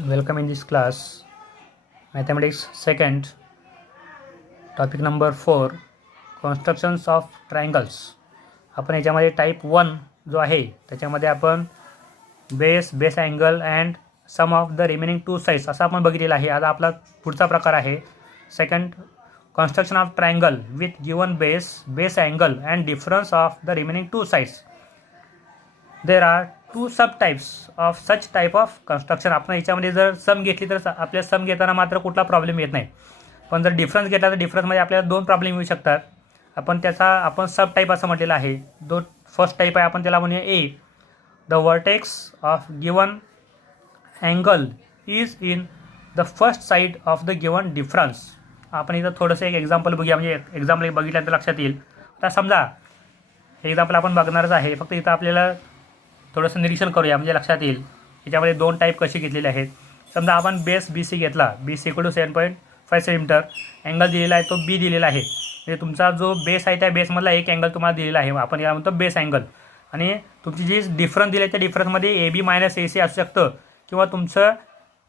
Welcome in this class, Mathematics 2nd, topic number 4, constructions of triangles. आपण याच्यामध्ये type 1 जो आहे त्याच्यामध्ये आपण base angle and sum of the remaining two sides असा आपण बघितलेला आहे. आता आपला पुढचा प्रकार आहे second, construction of triangle with given base angle and difference of the remaining two sides. There are two subtypes of such type of construction. आपण याच्यामध्ये जर सम घेतली तर आपल्या सम घेताना मात्र कुठला प्रॉब्लेम येत नाही, पण जर डिफरन्स घेतला तर डिफरन्समध्ये आपल्याला दोन प्रॉब्लेम येऊ शकतात. आपण सब टाईप असं म्हटलेलं आहे. फर्स्ट टाईप आहे, आपण त्याला म्हणूया A. The vertex of given angle is in the first side of the given difference. आपण इथं थोडंसं एक एक्झाम्पल बघूया, म्हणजे एक्झाम्पल बघितल्यानंतर लक्षात येईल. आता समजा एक्झाम्पल आपण बघणारच आहे, फक्त इथं आपल्याला थोडंसं निरीक्षण करूया म्हणजे लक्षात येईल. याच्यामध्ये दोन टाईप कसे घेतलेले आहेत. समजा आपण बेस बी सी घेतला, B C equal to 7.5 centimetre, angle दिलेला आहे तो बी दिलेला आहे. म्हणजे तुमचा जो बेस आहे त्या बेसमधला एक अँगल तुम्हाला दिलेला आहे, आपण याला म्हणतो बेस अँगल. आणि तुमची जी डिफरन्स दिली आहे त्या डिफरन्समध्ये A B minus A C असू शकतं किंवा तुमचं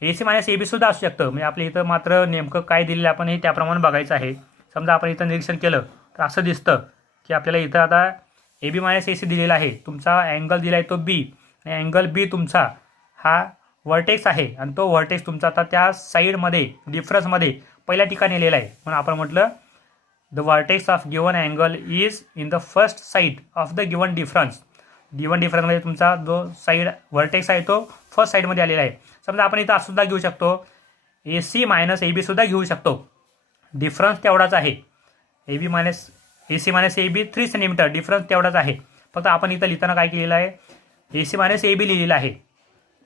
ए सी मायनस ए बी सुद्धा असू शकतं. म्हणजे आपल्या इथं मात्र नेमकं काय दिलेलं आपण हे त्याप्रमाणे बघायचं आहे. समजा आपण इथं निरीक्षण केलं तर असं दिसतं की आपल्याला इथं आता A B minus A C दिलेला आहे, तुमचा अँगल दिला आहे तो बी, आणि अँगल बी तुमचा हा व्हर्टेक्स आहे, आणि तो व्हर्टेक्स तुमचा आता त्या साईडमध्ये डिफरन्समध्ये पहिल्या ठिकाणी लिहिलेला आहे. म्हणून आपण म्हटलं the vertex of given angle is in the first side of the given difference. Given डिफरन्समध्ये तुमचा जो साईड व्हर्टेक्स आहे तो फर्स्ट साईडमध्ये आलेला आहे. समजा आपण इथं सुद्धा घेऊ शकतो, ए सी मायनस ए बी सुद्धा घेऊ शकतो, डिफरन्स तेवढाच आहे. A C minus A B 3 centimetre, difference तेवढाच आहे. फक्त आपण इथं लिहिताना काय केलेलं आहे, ए सी मायनस ए बी लिहिलेला आहे,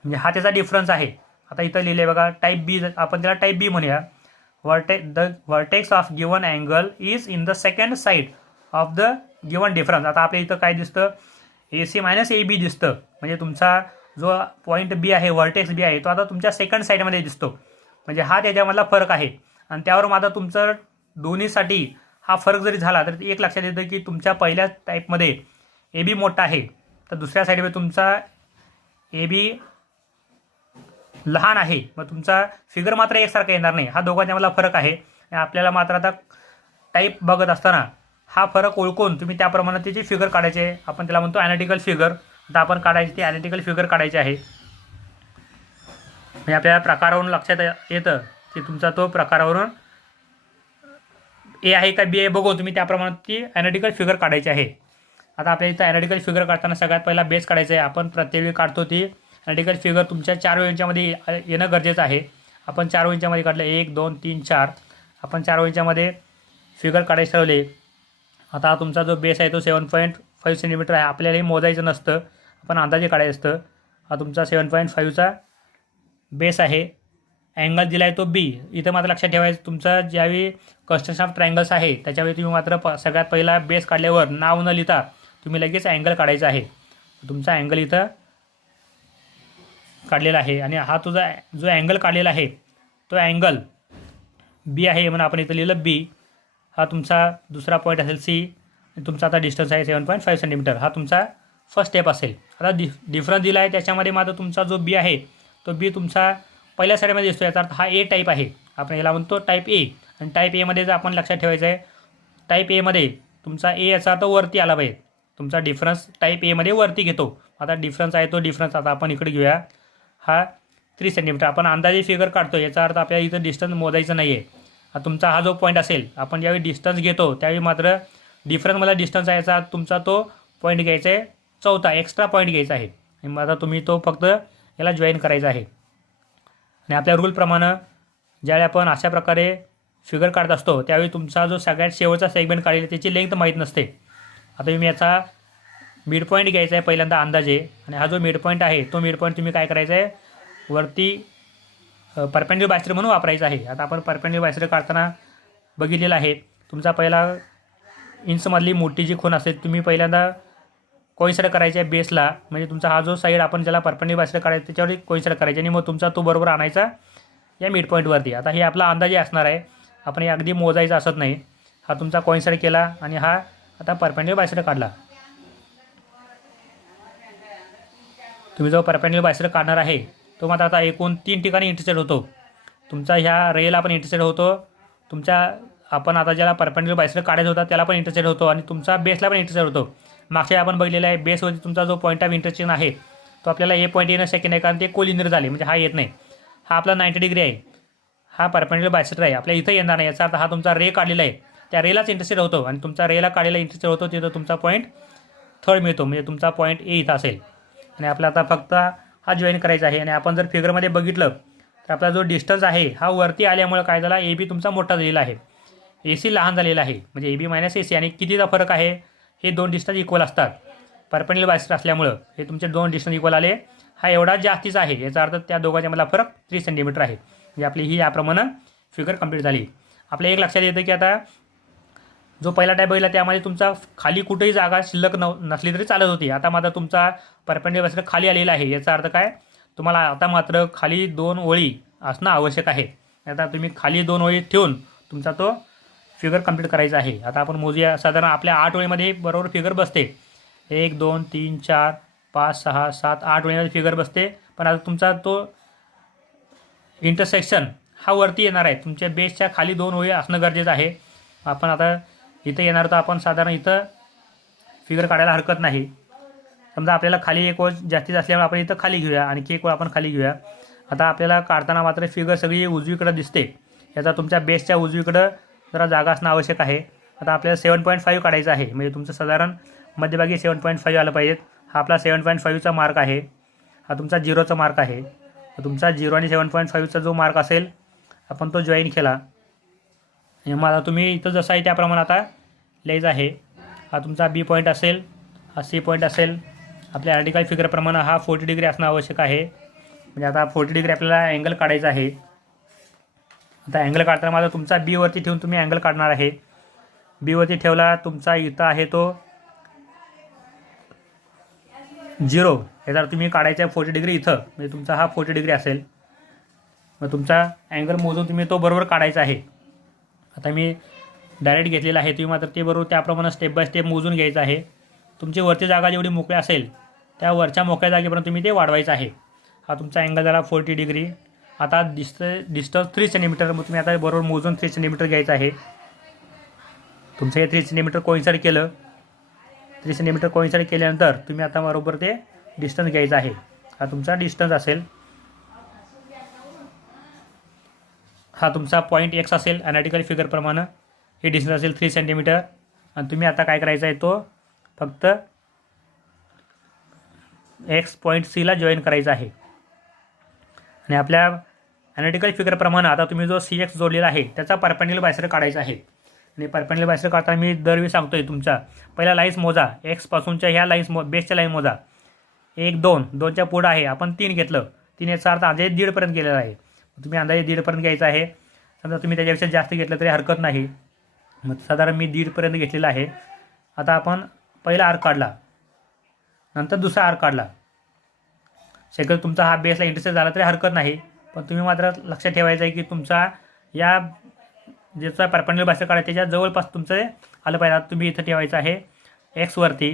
म्हणजे हा त्याचा डिफरन्स आहे. आता इथं लिहिले आहे बघा टाईप बी, आपण त्याला टाईप बी म्हणूया. The vertex of given angle is in the second side of the given difference. आता आपल्या इथं काय दिसतं, ए सी मायनस ए बी दिसतं, म्हणजे तुमचा जो पॉईंट बी आहे, व्हर्टेक्स बी आहे, तो आता तुमच्या सेकंड साईडमध्ये दिसतो. म्हणजे हा त्याच्यामधला फरक आहे. आणि त्यावरून आता तुमचं दोन्हीसाठी हा फरक जरी झाला तर एक लक्षात येतं की तुमच्या पहिल्या टाईपमध्ये ए बी मोठा आहे, तर दुसऱ्या साईडमध्ये तुमचा ए बी लहान आहे. मग तुमचा फिगर मात्र एकसारखा येणार नाही. हा दोघांच्यामधला फरक आहे. आपल्याला मात्र आता टाईप बघत असताना हा फरक ओळखून तुम्ही त्याप्रमाणे त्याची फिगर काढायचे. आपण त्याला म्हणतो ॲनालिटिकल फिगर. आता आपण काढायची ती ॲनालिटिकल फिगर काढायची आहे. म्हणजे आपल्याला प्रकारावरून लक्षात येतं की तुमचा तो प्रकारावरून ए आहे का बी आहे बघून तुम्ही त्याप्रमाणे ती ॲनालिटिकल फिगर काढायची आहे. आता आपल्या इथं ॲनालिटिकल फिगर काढताना सगळ्यात पहिला बेस काढायचा आहे. आपण प्रत्येक वेळी काढतो ती ॲनालिटिकल फिगर तुमच्या 4 इंचामध्ये येणं गरजेचं आहे. आपण 4 इंचामध्ये काढलं, 1 2 3 4, आपण 4 इंचामध्ये फिगर काढायचे ठरवले. आता हा तुमचा जो बेस आहे तो 7.5 सेंटीमीटर आहे. आपल्यालाही मोजायचं नसतं, आपण अंदाजे काढायचं असतं. हा तुमचा 7.5चा बेस आहे. अँगल दिला आहे तो बी. इथं मात्र लक्षात ठेवायचं, तुमचा ज्यावेळी कन्स्ट्रक्शन ऑफ ट्रायंगल्स आहे त्याच्यावेळी तुम्ही मात्र सगळ्यात पहिला बेस काढल्यावर नाव न लिहिता तुम्ही लगेच अँगल काढायचा आहे. तुमचा अँगल इथं काढलेला आहे, आणि हा तुझा जो अँगल काढलेला आहे तो अँगल बी आहे म्हणून आपण इथं लिहिलं बी. हा तुमचा दुसरा पॉईंट असेल सी, आणि तुमचा आता डिस्टन्स आहे 7.5 सेंटीमीटर. हा तुमचा फर्स्ट स्टेप असेल. आता डिफरन्स दिला आहे त्याच्यामध्ये मात्र तुमचा जो बी आहे तो बी तुमचा पहिल्या साईडमध्ये दिसतो. याचा अर्थ हा ए टाईप आहे. आपण याला म्हणतो टाईप ए. आणि टाईप एमध्ये जर आपण लक्षात ठेवायचं आहे, टाईप एमध्ये तुमचा ए याचा अर्थ वरती आला पाहिजे. तुमचा डिफरन्स टाईप एमध्ये वरती घेतो. आता डिफरन्स आहे तो डिफरन्स आता आपण इकडे घेऊया, हा 3 सेंटीमीटर. आपण अंदाजे फिगर काढतो, याचा अर्थ आपल्याला इथं डिस्टन्स मोजायचं नाही आहे. तुमचा हा जो पॉईंट असेल, आपण ज्यावेळी डिस्टन्स घेतो त्यावेळी मात्र डिफरन्समधला डिस्टन्स आहे याचा तुमचा तो पॉईंट घ्यायचा आहे, चौथा एक्स्ट्रा पॉईंट घ्यायचा आहे. आणि मग आता तुम्ही तो फक्त याला जॉईन करायचा आहे. आणि आपल्या रूलप्रमाणे ज्यावेळी आपण अशा प्रकारे फिगर काढत असतो त्यावेळी तुमचा जो सगळ्यात शेवटचा सेगमेंट काढलेला त्याची लेंथ माहीत नसते. आता तुम्ही याचा मिड पॉईंट घ्यायचा आहे पहिल्यांदा अंदाजे, आणि हा जो मिड पॉईंट आहे तो मिड पॉईंट तुम्ही काय करायचं आहे, वरती परपेंडिक्युलर बायसेक्टर म्हणून वापरायचं आहे. आता आपण परपेंडिक्युलर बायसेक्टर काढताना बघितलेलं आहे, तुमचा पहिला इंचमधली मोठी जी खूण असेल तुम्ही पहिल्यांदा कोइन्साइड करायचा आहे बेसला. म्हणजे तुमचा हा जो साईड आपण ज्याला परपेंडिक्युलर बायसेक्टर काढायचा त्याच्यावर कोइन्साइड करायचे, आणि मग तुमचा तो बरोबर आणायचा या मिड पॉईंटवरती. आता हे आपला अंदाजे असणार आहे, आपण हे अगदी मोजायचं असत नाही. हा तुमचा कोइन्साइड केला आणि हा आता परपेंडिक्युलर बायसेक्टर काढला. तुम्ही जो परपेंडिक्युलर बायसेक्टर काढणार आहे तो मात्र आता एकूण 3 ठिकाणी इंटरसेक्ट होतो. तुमचा ह्या रेला पण इंटरसेक्ट होतो, तुमच्या आपण आता ज्याला परपेंडिक्युलर बायसेक्टर काढायचा होता त्याला पण इंटरसेक्ट होतो आणि तुमचा बेसला पण इंटरसेक्ट होतो. मागच्या आपण बघितलेला आहे बेसवरती तुमचा जो पॉईंट ऑफ इंटरसेक्शन आहे तो आपल्याला ए पॉईंट येणं शक्य नाही, कारण ते कोलिनियर झाले, म्हणजे हा येत नाही. हा आपला 90 डिग्री आहे, हा परपेंडिक्युलर बायसेक्टर आहे, आपल्या इथं येणार नाही. याचा अर्थ हा तुमचा रे काढलेला आहे, त्या रेलाच इंटरसेक्ट होतो आणि तुमचा रेला काढलेला इंटरसेक्ट होतो, तिथं तुमचा पॉईंट थर्ड मिळतो, म्हणजे तुमचा पॉईंट ए इथं असेल. आणि आपल्याला आता फक्त हा जॉईन करायचा आहे. आणि आपण जर फिगरमध्ये बघितलं तर आपला जो डिस्टन्स आहे हा वरती आल्यामुळे काय झाला, ए बी तुमचा मोठा झालेला आहे, ए सी लहान झालेला आहे, म्हणजे A B minus A C. आणि कितीचा फरक आहे, हे 2 डिस्टन्स इक्वल असतात परपेंडिक्युलर बायसेक्टर असल्यामुळं. हे तुमचे 2 डिस्टन्स इक्वल आले, हा एवढा जास्तीचा आहे, याचा अर्थ त्या दोघांच्या मधला फरक 3 सेंटीमीटर आहे. म्हणजे आपली ही याप्रमाणे फिगर कंप्लीट झाली. आपल्या एक लक्षात येतं की आता जो पहिला टाईप बघितला त्यामध्ये तुमचा खाली कुठेही जागा शिल्लक नसली तरी चालत होती. आता मात्र तुमचा परपेंडिक्युलर बायसेक्टर खाली आलेला आहे, याचा अर्थ काय, तुम्हाला आता मात्र खाली 2 ओळी असणं आवश्यक आहे. आता तुम्ही खाली 2 ओळी ठेवून तुमचा तो फिगर कंप्लीट करायचा आहे. आता आपण मोजूया. साधारण आपल्या 8 ओळीमध्ये बरोबर फिगर बसते. 1 2 3 4 5 6 7 8 ओळीमध्ये फिगर बसते. पण आता तुमचा तो इंटरसेक्शन हा वरती येणार आहे, तुमच्या बेसच्या खाली 2 ओळी असणं गरजेचं आहे. आपण आता इथं येणार तर आपण साधारण इथं फिगर काढायला हरकत नाही. समजा आपल्याला खाली एक ओळ जास्तीत असल्यामुळे आपण इथं खाली घेऊया, आणखी एक ओळ आपण खाली घेऊया. आता आपल्याला काढताना मात्र फिगर सगळी उजवीकडं दिसते, याचा तुमच्या बेसच्या उजवीकडं जरा जागा असणं आवश्यक आहे. आता आपल्याला 7.5 काढायचं आहे, म्हणजे तुमचं साधारण मध्यभागी 7.5 आलं पाहिजेत. हा आपला 7.5चा मार्क आहे, हा तुमचा 0चा मार्क आहे. तुमचा 0 आणि 7.5चा जो मार्क असेल आपण तो जॉईन केला. मला तुम्ही इथं जसं आहे त्याप्रमाणे आता लिहायचं आहे. हा तुमचा बी पॉईंट असेल, हा सी पॉईंट असेल. आपल्या आर्टिकल फिगरप्रमाणे हा 40 डिग्री असणं आवश्यक आहे. म्हणजे आता 40 डिग्री आपल्याला अँगल काढायचा आहे. आता अँगल काढताना माझा तुमचा बी वरती ठेवून तुम्ही अँगल काढणार आहे. बी वरती ठेवला तुमचा इथं आहे तो 0, याचा तुम्ही काढायचा 40 डिग्री इथं, म्हणजे तुमचा हा 40 डिग्री असेल. मग तुमचा अँगल मोजून तुम्ही तो बरोबर काढायचा आहे. आता मी डायरेक्ट घेतलेला आहे, तुम्ही मात्र ते बरोबर त्याप्रमाणे स्टेप बाय स्टेप मोजून घ्यायचं आहे. तुमची वरती जागा जेवढी मोकळी असेल त्या वरच्या मोकळ्या जागेपर्यंत तुम्ही ते वाढवायचं आहे. हा तुमचा अँगल झाला 40 डिग्री. आता डिस्टन्स 3 सेंटीमीटर, मग तुम्ही आता बरोबर मोजून 3 सेंटीमीटर घ्यायचं आहे. तुमचं हे 3 सेंटीमीटर कोइन्साइड केलं, 3 सेंटीमीटर कोइन्साइड केल्यानंतर तुम्ही आता बरोबर ते डिस्टन्स घ्यायचं आहे. हा तुमचा डिस्टन्स असेल, हा तुमचा पॉईंट एक्स असेल ॲनालिटिकल फिगरप्रमाणे. हे डिस्टन्स असेल 3 सेंटीमीटर. आणि तुम्ही आता काय करायचं आहे, तो फक्त एक्स पॉईंट सीला जॉईन करायचा आहे. आणि आपल्या ॲनालिटिकल फिगरप्रमाणे आता तुम्ही जो सी एक्स जोडलेला आहे त्याचा परपेंडिक्युलर बायसेक्टर काढायचा आहे. आणि परपेंडिक्युलर बायसेक्टर काढताना मी दरवेळी सांगतोय, तुमच्या पहिल्या लाईन्स मोजा, एक्सपासूनच्या ह्या लाईन्स बेसच्या लाईन मोजा. 1 2 2च्या पुढं आहे, आपण 3 घेतलं, 3 याचा अर्थ अंदाजे 1.5पर्यंत गेलेला आहे. तुम्ही अंदाजे 1.5पर्यंत घ्यायचा आहे. समजा तुम्ही त्याच्यापेक्षा जास्त घेतलं तरी हरकत नाही. मग साधारण मी 1.5पर्यंत घेतलेला आहे. आता आपण पहिला आर्क काढला, नंतर दुसरा आर्क काढला. शक्यतो तुमचा हा बेसला इंटरसेक्ट झाला तरी हरकत नाही, पण तुम्ही मात्र लक्षात ठेवायचं आहे की तुमचा या ज्याचा परपेंडिक्युलर बायसेक्टर काढायचा त्याच्या जवळपास तुमचं आलं पाहिजे. आता तुम्ही इथं ठेवायचं आहे एक्सवरती,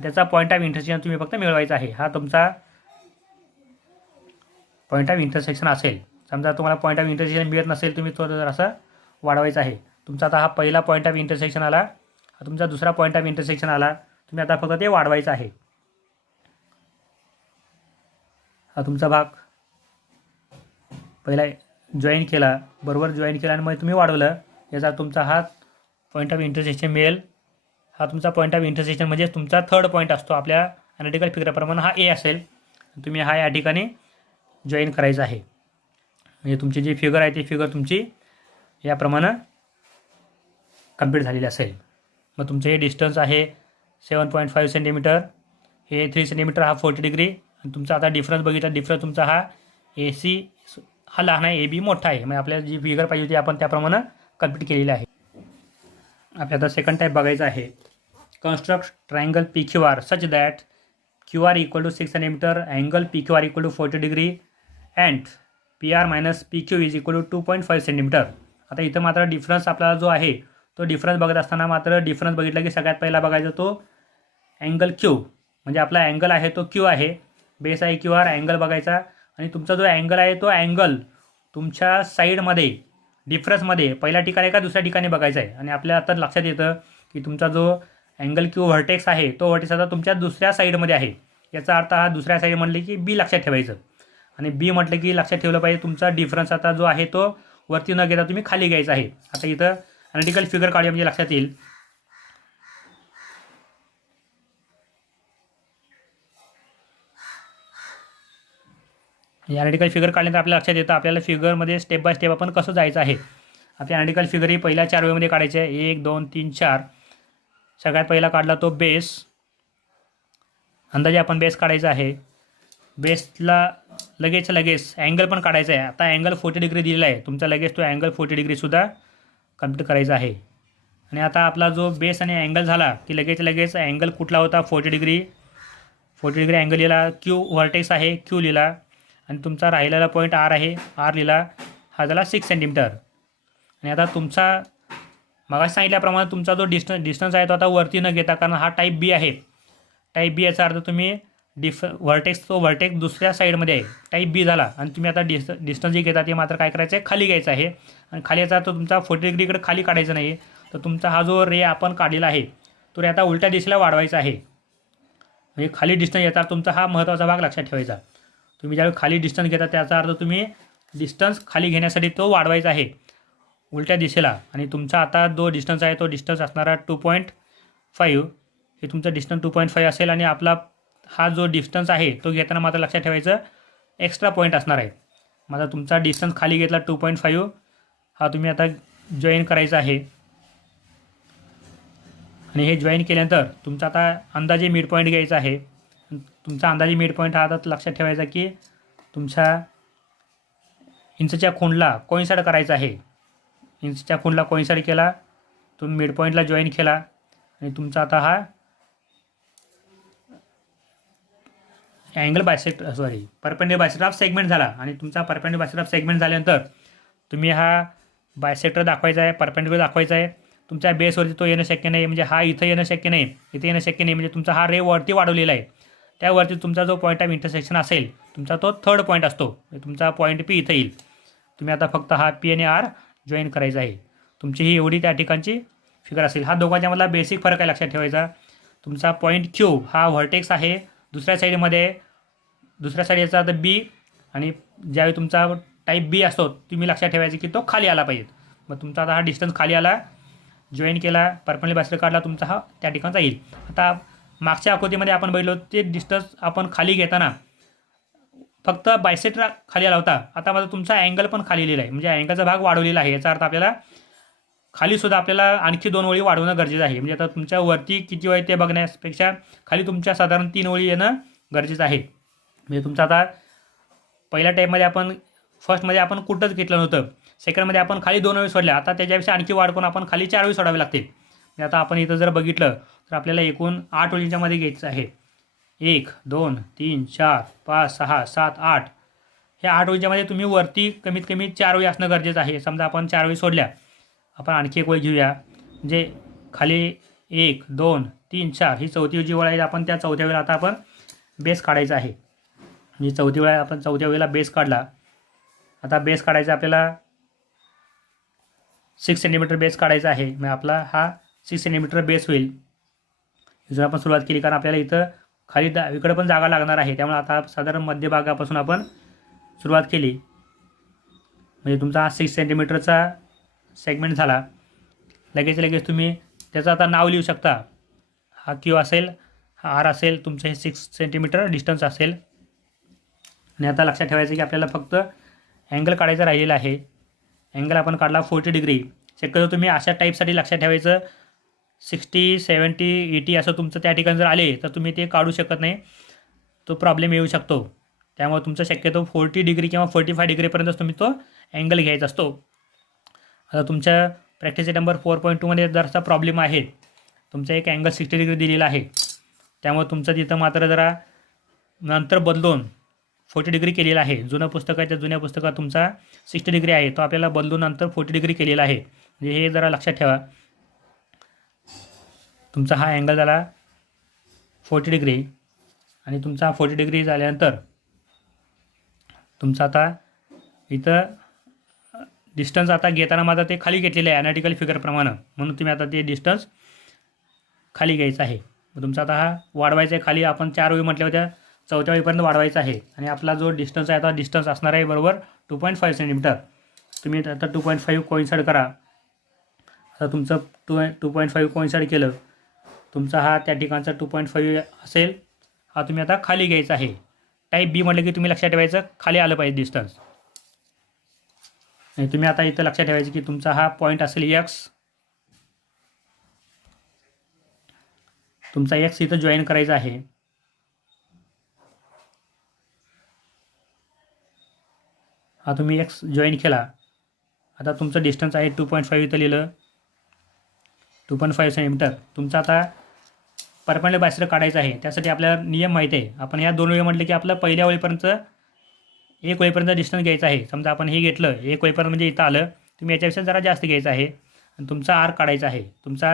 त्याचा पॉईंट ऑफ इंटरसेक्शन तुम्ही फक्त मिळवायचा आहे. हा तुमचा पॉईंट ऑफ इंटरसेक्शन असेल. समजा तुम्हाला पॉईंट ऑफ इंटरसेक्शन मिळत नसेल, तुम्ही तो जर असं वाढवायचा आहे. तुमचा आता हा पहिला पॉईंट ऑफ इंटरसेक्शन आला, हा तुमचा दुसरा पॉईंट ऑफ इंटरसेक्शन आला, तुम्ही आता फक्त ते वाढवायचं आहे. हा तुमचा भाग पहिला जॉईन केला, बरोबर जॉईन केला आणि मग तुम्ही वाढवलं, याचा तुमचा हा पॉईंट ऑफ इंटरसेक्शन मिळेल. हा तुमचा पॉईंट ऑफ इंटरसेक्शन म्हणजे तुमचा थर्ड पॉईंट असतो. आपल्या ॲनालिटिकल फिगरप्रमाणे हा ए असेल, तुम्ही हा या ठिकाणी जॉईन करायचा आहे. म्हणजे तुमची जी फिगर आहे ती फिगर तुमची याप्रमाणे कंप्लीट झालेली असेल. मग तुमचं हे डिस्टन्स आहे 7.5 सेंटीमीटर, हे 3 सेंटीमीटर, हा 40 डिग्री. आणि तुमचा आता डिफरन्स बघितला, डिफरन्स तुमचा हा ए सी हा लहान आहे, ए बी मोठा आहे. म्हणजे आपल्याला जी फिगर पाहिजे होती आपण त्याप्रमाणे कंप्लीट केलेली आहे. आपल्याला आता सेकंड टाईप बघायचा आहे. Construct triangle P Q R such that Q R equal to 6 centimetre, angle P Q R equal to 40 degree and P R minus P Q is equal to 2.5 centimetre. आता इथं मात्र difference आपल्याला जो आहे तो difference बघत असताना मात्र डिफरन्स बघितला की सगळ्यात पहिला बघायचा तो अँगल क्यू, म्हणजे आपला अँगल आहे तो क्यू आहे, बेस आहे क्यू आर, अँगल बघायचा. आणि तुमचा जो अँगल आहे तो अँगल तुमच्या साईडमध्ये डिफरन्समध्ये पहिल्या ठिकाणी का दुसऱ्या ठिकाणी बघायचा आहे. आणि आपल्या आता लक्षात येतं की तुमचा जो अँगल किंवा व्हर्टेक्स आहे तो व्हर्टेक्स आता तुमच्या दुसऱ्या साईडमध्ये आहे. याचा अर्थ हा दुसऱ्या साईड म्हटले की बी लक्षात ठेवायचं. आणि बी म्हटलं की लक्षात ठेवलं पाहिजे तुमचा डिफरन्स आता जो आहे तो वरती न घेता तुम्ही खाली घ्यायचा आहे. आता इथं अनालिटिकल फिगर काढूया म्हणजे लक्षात येईल. अनालिटिकल फिगर काढल्यानंतर आपल्याला लक्षात येतं आपल्याला फिगरमध्ये स्टेप बाय स्टेप आपण कसं जायचं आहे. आपली अनालिटिकल फिगर ही पहिल्या 4 वेमध्ये काढायची आहे. 1 2 3 4. सगळ्यात पहिला काढला तो बेस. अंदाजे आपण बेस काढायचा आहे. बेसला लगेच अँगल पण काढायचा आहे. आता अँगल 40 डिग्री दिलेला आहे. तुमचा लगेच तो अँगल 40 डिग्रीसुद्धा कम्प्लीट करायचा आहे. आणि आता आपला जो बेस आणि अँगल झाला की लगेच अँगल कुठला होता 40 डिग्री अँगल लिहिला. क्यू व्हर्टेक्स आहे क्यू लिहिला. आणि तुमचा राहिलेला पॉईंट आर आहे आर लिहिला. हा झाला 6 सेंटीमीटर. आणि आता तुमचा मगाशी सांगितल्याप्रमाणे तुमचा जो डिस्टन्स आहे तो आता वरती न घेता, कारण हा टाईप बी आहे. टाईप बी याचा अर्थ तुम्ही व्हर्टेक्स दुसऱ्या साईडमध्ये आहे. टाईप बी झाला. आणि तुम्ही आता डिस्टन्स जे घेता ते मात्र काय करायचं आहे खाली घ्यायचं आहे. आणि खाली याचा अर्थ तुमचा 40 डिग्रीकडे खाली काढायचा नाही. तर तुमचा हा जो रे आपण काढलेला आहे तो रे आता उलट्या दिशेला वाढवायचा आहे. म्हणजे खाली डिस्टन्स याचा अर्थ तुमचा हा महत्त्वाचा भाग लक्षात ठेवायचा. तुम्ही ज्यावेळी खाली डिस्टन्स घेता त्याचा अर्थ तुम्ही डिस्टन्स खाली घेण्यासाठी तो वाढवायचा आहे उलट्या दिशेला. आणि तुमचा आता जो डिस्टन्स आहे तो डिस्टन्स असणारा 2.5. हे तुमचं डिस्टन्स 2.5 असेल. आणि आपला हा जो डिस्टन्स आहे तो घेताना मात्र लक्षात ठेवायचं एक्स्ट्रा पॉईंट असणार आहे. माझा तुमचा डिस्टन्स खाली घेतला 2.5. हा तुम्ही आता जॉईन करायचा आहे. आणि हे जॉईन केल्यानंतर तुमचा आता अंदाजे मिड पॉईंट घ्यायचा आहे. तुमचा अंदाजे मिड पॉईंट हा आता लक्षात ठेवायचा की तुमच्या इंचच्या खूणला कोइन्साइड करायचा आहे. इंचच्या खूणला कोइन्साइड केला तुम्ही मिड पॉईंटला जॉईन केला. आणि तुमचा आता हा angle perpendicular bisector of segment झाला. आणि तुमचा परपेंडिक्युलर बायसेक्टर ऑफ सेगमेंट झाल्यानंतर तुम्ही हा बायसेक्टर दाखवायचा आहे परपेंडिक्युलर दाखवायचा आहे. तुमच्या बेसवरती तो येणं शक्य नाही. म्हणजे हा इथं येणं शक्य नाही इथे येणं शक्य नाही. म्हणजे तुमचा हा रे वरती वाढवलेला आहे. त्यावरती तुमचा जो पॉईंट ऑफ इंटरसेक्शन असेल तुमचा तो थर्ड पॉईंट असतो. तुमचा पॉईंट पी इथं येईल. तुम्ही आता फक्त हा पी आणि आर जॉईन करायचा आहे. तुमची ही एवढी त्या ठिकाणची फिगर असेल. हा दोघांच्यामधला बेसिक फरक आहे लक्षात ठेवायचा. तुमचा पॉईंट क्यू हा व्हर्टेक्स आहे दुसऱ्या साईडमध्ये. दुसऱ्या साईड याचा आता बी. आणि ज्यावेळी तुमचा टाईप बी असतो तुम्ही लक्षात ठेवायचं की तो खाली आला पाहिजे. मग तुमचा आता हा डिस्टन्स खाली आला जॉईन केला परपेंडिक्युलर बायसेक्टर काढला तुमचा हा त्या ठिकाणचा येईल. आता मागच्या आकृतीमध्ये आपण बघितलो ते डिस्टन्स आपण खाली घेताना फक्त बायसेक्टर खाली आला होता. आता माझा तुमचा अँगल पण खाली लिहिला आहे. म्हणजे अँगलचा भाग वाढवलेला आहे. याचा अर्थ आपल्याला खालीसुद्धा आपल्याला आणखी 2 ओळी वाढवणं गरजेचं आहे. म्हणजे आता तुमच्या वरती किती ओळी ते बघण्यापेक्षा खाली तुमच्या साधारण 3 ओळी येणं गरजेचं आहे. म्हणजे तुमचा आता पहिल्या टाईपमध्ये आपण फर्स्टमध्ये आपण कुठंच घेतलं नव्हतं. सेकंडमध्ये आपण खाली 2 ओळी सोडल्या. आता त्याच्यापेक्षा आणखी वाढ करून आपण खाली 4 ओळी सोडावे लागतील. म्हणजे आता आपण इथं जर बघितलं तर आपल्याला एकूण 8 ओळींच्यामध्ये घ्यायचं आहे. 1 2 3 4 5 6 7 8. ह्या 8 ओळींच्यामध्ये तुम्ही वरती कमीत कमी 4 ओळी असणं गरजेचं आहे. समजा आपण 4 ओळी सोडल्या आपण आणखी एक ओळ घेऊया. म्हणजे खाली 1 2 3 4 ही चौथी जी ओळ आहे आपण त्या चौथ्या वेळेला आता आपण बेस काढायचा आहे. म्हणजे चौथी वेळा आपण चौथ्या वेळेला बेस काढला. आता बेस काढायचा आपल्याला 6 सेंटीमीटर बेस काढायचा आहे. मग आपला हा 6 सेंटीमीटर बेस होईल. इथून आपण सुरुवात केली कारण आपल्याला इथं खाली इकडं पण जागा लागणार आहे. त्यामुळे आता साधारण मध्यभागापासून आपण सुरुवात केली. म्हणजे तुमचा हा 6 सेंटीमीटरचा सेगमेंट झाला. लगेच तुम्ही त्याचं आता नाव लिहू शकता. हा क्यू असेल हा आर असेल तुमचं हे 6 सेंटीमीटर डिस्टन्स असेल. आणि आता लक्षात ठेवायचं की आपल्याला फक्त अँगल काढायचा राहिलेला आहे. अँगल आपण काढला 40 डिग्री. शक्यतो तुम्ही अशा टाईपसाठी लक्षात ठेवायचं 60 70 80 असं तुमचं त्या ठिकाणी जर आले तर तुम्ही ते काढू शकत नाही. तो प्रॉब्लेम येऊ शकतो. त्यामुळे तुमचं शक्यतो 40 डिग्री किंवा 45 डिग्रीपर्यंतच तुम्ही तो अँगल घ्यायचा असतो. आता तुमच्या प्रॅक्टिस नंबर 4.2मध्ये जरासा प्रॉब्लेम आहे. तुमचा एक अँगल 60 डिग्री दिलेला आहे. त्यामुळे तुमचं तिथं मात्र जरा नंतर बदलून 40 डिग्री केलेला आहे. जुनं पुस्तक आहे त्या जुन्या पुस्तकात तुमचा 60 डिग्री आहे. तो आपल्याला बदलून नंतर 40 डिग्री केलेला आहे. म्हणजे हे जरा लक्षात ठेवा. तुमचा हा अँगल झाला 40 डिग्री. आणि तुमचा 40 डिग्री झाल्यानंतर तुमचं आता इथं डिस्टन्स आता घेताना माझा ते खाली घेतलेलं आहे ॲनालिटिकल फिगरप्रमाणे, म्हणून तुम्ही आता ते डिस्टन्स खाली घ्यायचं आहे. तुमचा आता हा वाढवायचा आहे खाली. आपण 4 वेळी म्हटल्या होत्या, 4थ्या वेळीपर्यंत वाढवायचा आहे. आणि आपला जो डिस्टन्स आहे आता डिस्टन्स असणार आहे बरोबर 2.5 सेंटीमीटर. तुम्ही आता 2.5 कोइन्साइड करा. आता तुमचं 2.5 कोइन्साइड केलं, तुमचा हा त्या ठिकाणचा 2.5 असेल. हा तुम्ही आता खाली घ्यायचा आहे. टाईप बी म्हटलं की तुम्ही लक्षात ठेवायचं खाली आलं पाहिजे डिस्टन्स. आणि तुम्ही आता इथं लक्षात ठेवायचं की तुमचा हा पॉईंट असेल एक्स. तुमचा एक्स इथं जॉईन करायचा आहे. हा तुम्ही एक्स जॉईन केला. आता तुमचं डिस्टन्स आहे 2.5 इथं लिहिलं 2.5 सेंटीमीटर. तुमचा आता परपेंडिक्युलर बायसेक्टर काढायचं आहे. त्यासाठी आपल्याला नियम माहिती आहे. आपण ह्या 2 वेळी म्हटलं की आपलं पहिल्या वेळेपर्यंत 1 वेळेपर्यंत डिस्टन्स घ्यायचं आहे. समजा आपण हे घेतलं 1 वेळेपर्यंत म्हणजे इथं आलं, तुम्ही याच्यापेक्षा जरा जास्त घ्यायचं आहे. आणि तुमचा आर्क काढायचा आहे. तुमचा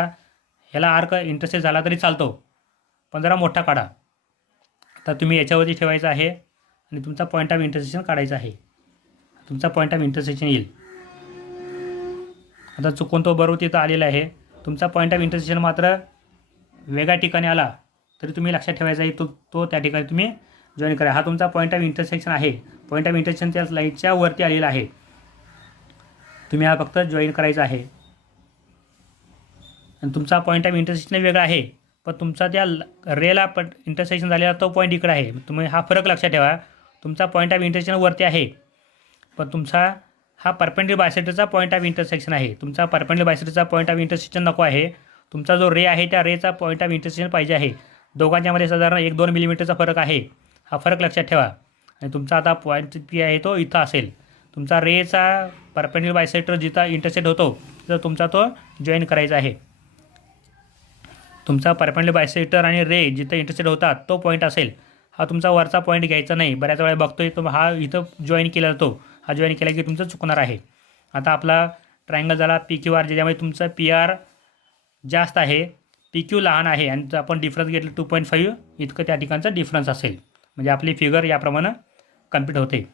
ह्याला आर्क इंटरसेक्ट झाला तरी चालतो, पण जरा मोठा काढा. आता तुम्ही याच्यावरती ठेवायचं आहे आणि तुमचा पॉईंट ऑफ इंटरसेक्शन काढायचा आहे. तुमचा पॉईंट ऑफ इंटरसेक्शन येईल. आता चुकून तो बरोबर तिथं आलेला आहे. तुमचा पॉईंट ऑफ इंटरसेक्शन मात्र वेगळ्या ठिकाणी आला तरी तुम्ही लक्षात ठेवायचा आहे, तो त्या ठिकाणी तुम्ही जॉईन करा. हा तुमचा पॉईंट ऑफ इंटरसेक्शन आहे. पॉईंट ऑफ इंटरसेक्शन त्या लाईनच्या वरती आलेला आहे. तुम्ही हा फक्त जॉईन करायचा आहे. आणि तुमचा पॉईंट ऑफ इंटरसेक्शन वेगळा आहे, पण तुमचा त्या रेला इंटरसेक्शन झालेला तो पॉईंट इकडे आहे. तुम्ही हा फरक लक्षात ठेवा. तुमचा पॉईंट ऑफ इंटरसेक्शन वरती आहे, पण तुमचा हा परपेंडिक्युलर बायसेक्टरचा पॉईंट ऑफ इंटरसेक्शन आहे. तुमचा परपेंडिक्युलर बायसेक्टरचा पॉईंट ऑफ इंटरसेक्शन नको आहे. तुमचा जो रे आहे त्या रेचा पॉईंट ऑफ इंटरसेक्शन पाहिजे आहे. दोघांच्यामध्ये साधारण 1-2 मिलीमीटरचा फरक आहे. हा फरक लक्षात ठेवा. आणि तुमचा आता पॉईंट पी आहे तो इथं असेल. तुमचा रेचा परपेंडिक्युलर बायसेक्टर जिथं इंटरसेक्ट होतो तर तुमचा तो जॉईन करायचा आहे. तुमचा परपेंडिक्युलर बायसेक्टर आणि रे जिथं इंटरसेक्ट होतात तो पॉईंट असेल. हा तुमचा वरचा पॉईंट घ्यायचा नाही. बऱ्याच वेळा बघतोय तो हा इथं जॉईन केला जातो. हा जॉईन केला की तुमचं चुकणार आहे. आता आपला ट्रायंगल झाला पी क्यू आर, ज्याच्यामध्ये तुमचं पी आर जास्त आहे, पी क्यू लहान आहे आणि आपण डिफरन्स घेतलं 2.5 इतकं त्या ठिकाणचा डिफरन्स असेल. म्हणजे आपली फिगर याप्रमाणे कम्प्लीट होते.